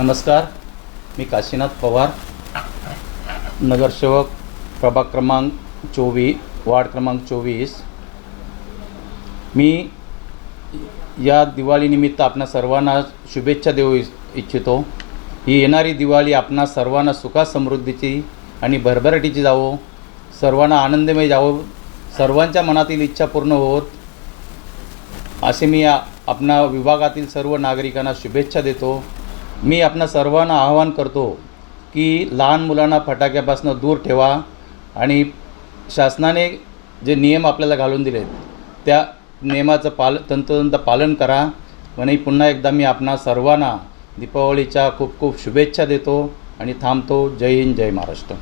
नमस्कार मी काशीनाथ पवार नगरसेवक प्रभाग क्रमांक चोवीस वार्ड क्रमांक चोवीस. मी या दिवाळीनिमित्त आपणा सर्वांना शुभेच्छा देऊ इच्छितो. ही येणारी दिवाळी आपणा सर्वांना सुखा समृद्धीची आणि भरभराटीची जावो. सर्वांना आनंदमय जावो. सर्वांच्या मनातील इच्छा पूर्ण होत. असे मी आपणा विभागातील सर्व नागरिकांना शुभेच्छा देतो. मी आपणा सर्वांना आवाहन करतो की लहान मुलांना फटाक्यापासून दूर ठेवा आणि शासनाने जे नियम आपल्याला घालून दिलेत त्या नियमाचं पाल तंतोतंत पालन करा. आणि पुन्हा एकदा मी आपणा सर्वांना दीपावलीच्या खूप खूप शुभेच्छा देतो आणि थांबतो. जय हिंद जय महाराष्ट्र.